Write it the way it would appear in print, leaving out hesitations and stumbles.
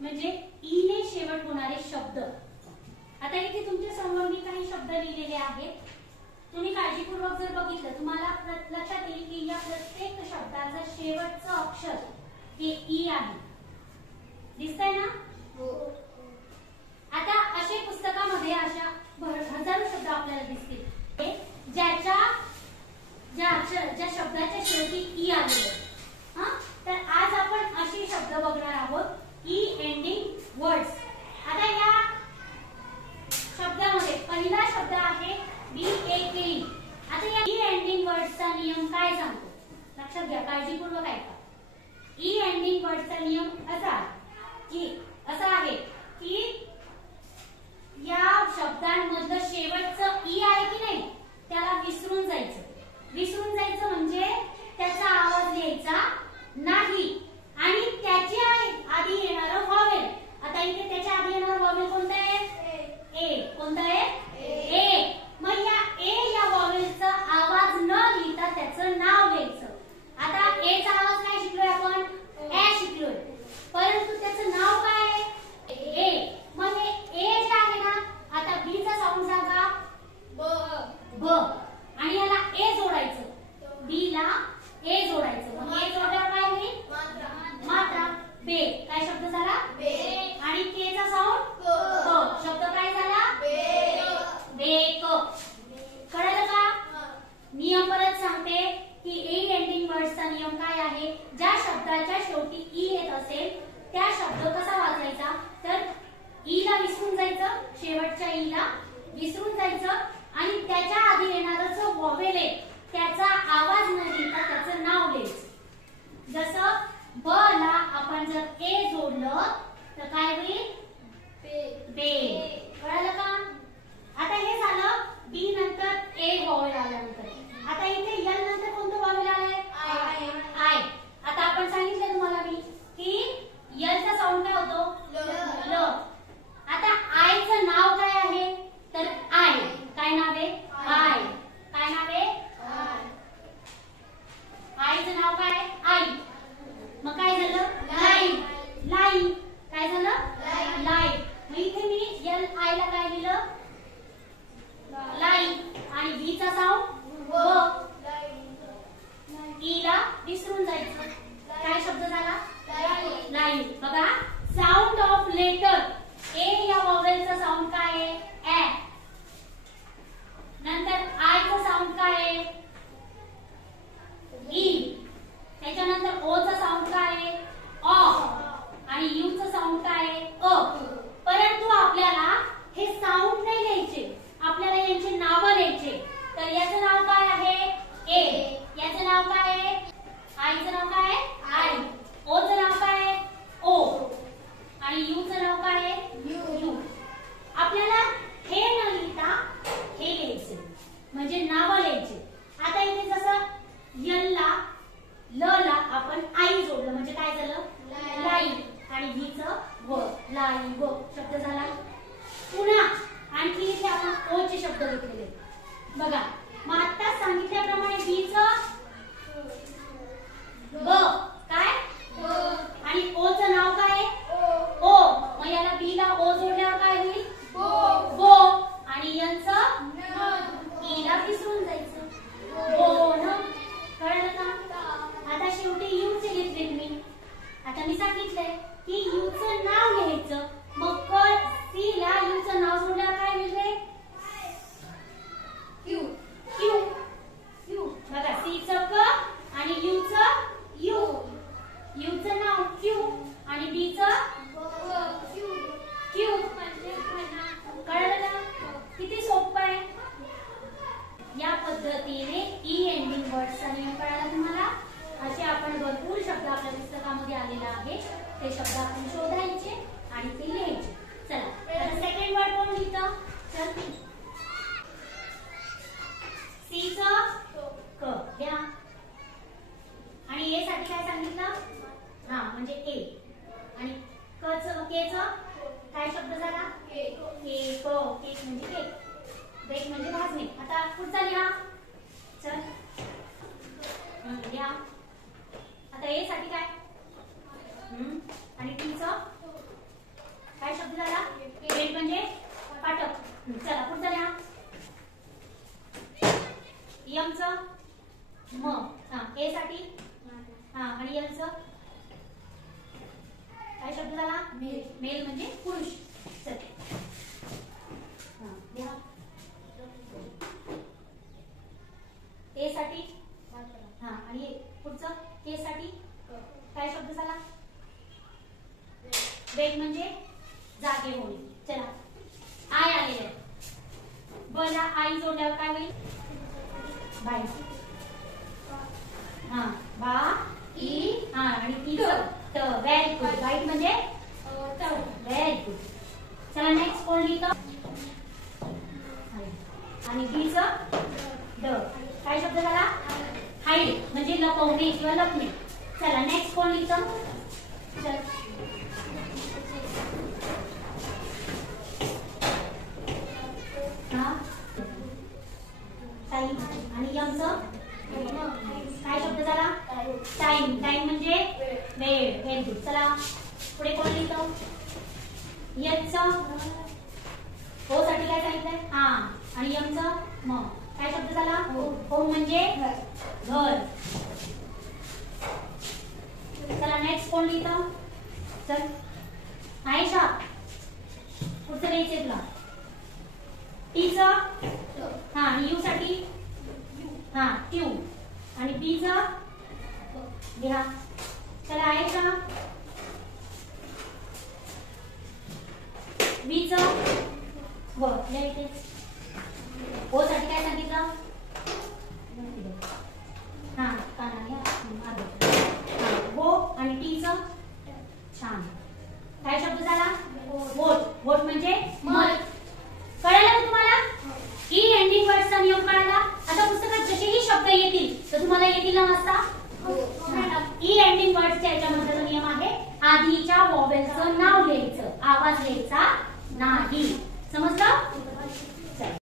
म्हणजे ई ने शेवट होणारे शब्द. आता इथे तुमच्या समोर मी काही शब्द लिहिलेले आहेत. तुम्ही काळजीपूर्वक जर बघितलं तुम्हाला लक्षात येईल की या प्रत्येक शब्दाचा शेवटचं अक्षर हे ई आहे. दिसतंय ना? हो. आता असे पुस्तकामध्ये अशा हजारो शब्द आपल्याला दिसतील ज्या शब्दाच्या शेवटी ई आलेले. तर आज आपण असे शब्द बघणार आहोत ई एंडिंग वर्ड्स. आता या शब्दामध्ये पहिला शब्द आहे बी ए के ई. आता या ई एंडिंग वर्ड्सचा नियम काय सांगतो लक्षात घ्या, काळजीपूर्वक ऐका. ई एंडिंग वर्ड्सचा नियम असा आहे की या शब्दांमधलं शेवटचं ई आहे की नाही त्याला विसरून जायचं. विसरून जायचं म्हणजे त्याचा आवाज लिहायचा नाही आणि त्याच्या आधी येणारं व्हावेल. आता इथे त्याच्या आधी येणारं व्हावेल कोणतं आहे? ए. कोणतं आहे? ए. मग या व्हावेलचा आवाज न लिहिता त्याचं नाव लिहायचं. आता ए चा आवाज काय शिकलोय आपण? ए शिकलोय. परंतु त्याचं नाव काय आहे? ए. मग हे ए जे आहे ना, आता बी चा साऊंड सांगा ब आणि याला ए जोडायचं. बी ला ए जोडायचं. मग ए जोडल्यावर काय होईल? मात्रा. बे. काय शब्द झाला? बे. आणि के चा साऊंड क. शब्द काय झाला? बेक. कळलं का? नियम परत सांगते की ई एंडिंग वर्ड्सचा नियम काय आहे. ज्या शब्दाच्या शेवटी ई येत असेल त्या शब्द कसा वाचायचा तर ई ला विसरून जायचं. शेवटच्या ई ला विसरून जायचं आणि त्याच्या आधी येणारं जो व्हावेल आहे त्याचा आवाज न लिहिता त्याचं नाव लिहायचं. जसं ब ला आपण जर ए जोडलं तर काय होईल? बे. कळलं का? आता हे झालं बी नंतर ए व्हावेल आल्यानंतर. आता इथे एल नंतर कोणतं व्हावेल आलंय? आय. आता आपण सांगितलं तुम्हाला मी की एल चा साऊंड काय होतो? ल. आता आय चं नाव काय आहे तर आय. काय नाव आहे? आय. काय नाव आहे? आईचं नाव काय? आई. मग काय झालं? लाई. लाई. काय झालं? लाई. मग इथे मी एल आय ला काय लिहिलं? लाई. आणि बी चा साऊंड ब. ई ला विसरून जायचं. काय शब्द झाला? लाई. बघा साऊंड ऑफ लेटर ए या व्हावेलचा साऊंड काय आहे? ए. नंतर आय चा साऊंड काय आहे? ई. त्याच्यानंतर ओ चा साऊंड काय आहे? ऑ. आणि यू चा साऊंड काय आहे? अ. परंतु आपल्याला हे साऊंड नाही लिहायचे, आपल्याला यांचे नाव लिहायचे. तर याचं नाव काय आहे? ए. याचं नाव काय आहे? आईचं नाव काय आहे? आई. ओ चं नाव काय आहे? ओ. आणि यू चं नाव काय आहे? यू. आपल्याला हे न लिहिता हे लिहायचे म्हणजे नाव लिहायचे. आता इथे जसं यल ला ल ला आपण आई जोडलं म्हणजे काय झालं? लाई. आणि बी चं व. लाई व शब्द झाला. पुन्हा आणखी इथे आपण ओ चे शब्द घेतलेले बघा. मग आता सांगितल्याप्रमाणे बी चं ब. काय? आणि ओ चं नाव काय? ओ. मग याला बी ला ओ जोडल्यावर काय होईल? बो. आणि यांचं ई ला विसरून जायचं. बोन. कळलं का? आता शेवटी यू चे घेतले मी. आता मी सांगितलंय की यू चं नाव लिहायचं. मग सी ला यू चं नाव जोडल्यावर काय मिळते? क्यू. क्यू. क्यू. बघा सी चं क आणि यू चं यू. यू चं नाव क्यू आणि बी चं क्यू. कळलं का? किती सोपं आहे. या पद्धतीने ई एंडिंग वर्ड्सचा नियम कळाला तुम्हाला. असे आपण भरपूर शब्द आपल्या पुस्तकामध्ये आलेला आहे. ते शब्द आपण शोधायचे आणि ते लिहायचे. चला सेकंड वर्ड कोण लिहितं? चल सी चं क घ्या. आणि ए साठी काय सांगितलं? हा म्हणजे ए. आणि क चं के चं काय शब्द झाला? केक. केक म्हणजे केक. बेक म्हणजे भाजणे. आता पुढचा लिहा. चल लिहा. आता ए साठी काय? आणि टी चं चला पुढचं लिहा. यम च म. हा ए साठी हा आणि एल च काय शब्द झाला? मेल. मेल म्हणजे पुरुष. चल हा लिहा. ए साठी हा आणि पुढचं के साठी काय शब्द झाला? वेग म्हणजे जागे होणे. चला आय आलेले आहे. बला आई जोडल्यावर काय होईल? बाई. हा बा ई हा आणि ती त. Very good. वाईट म्हणजे व्हेरी गुड. चला नेक्स्ट कोण लिहितं? आणि बी च ड काय शब्द झाला? हाईड म्हणजे लपवणे किंवा लपणे. चला नेक्स्ट कोण लिहितं? चल हा टाइम आणि यम च काय शब्द झाला? टाइम. टाइम म्हणजे वेळ. Very good. चला पुढे कोण लिहितं? यच हो साठी काय सांगितलंय? हा आणि यम च म काय शब्द झाला? होम म्हणजे घर. चला नेक्स्ट कोण लिहितं? चल आयशा पुढचं लिहायचंय तुला. टी च हा आणि यू साठी हा ट्यू आणि बी च लिहा. चला आयशा बी च व लिहायचे. हो साठी काय सांगितलं? हा कानाने हा हो आणि टी च छान काय शब्द झाला? वोट. वोट म्हणजे मत. कळलं ना तुम्हाला? ई एंडिंग वर्ड्सचा नियम कळला. आता पुस्तकात जसेही शब्द येतील तर तुम्हाला येतील ना वाचता? ई एंडिंग वर्ड्सच्या याच्यामधला नियम आहे आधीच्या वॉवेलचं नाव लिहायचं, आवाज लिहायचा नाही. समजलं?